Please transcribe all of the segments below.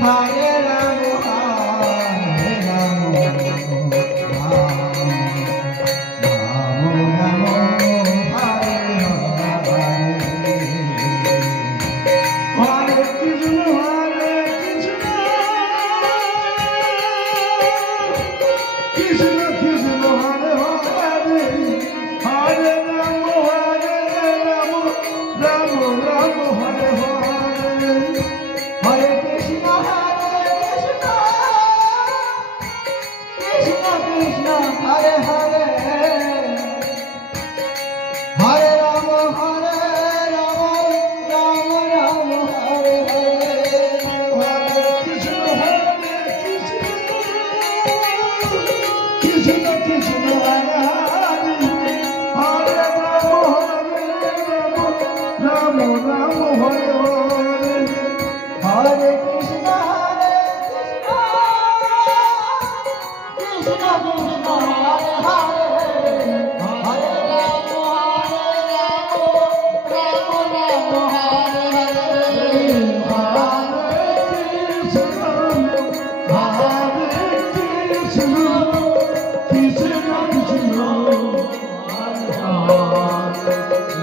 Bye. Hare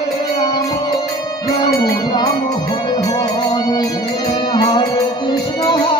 Hare Hare Krishna Hare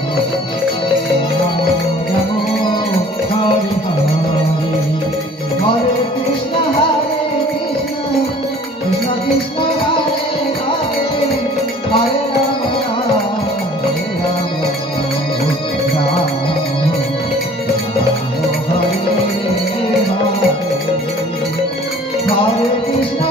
Hare Krishna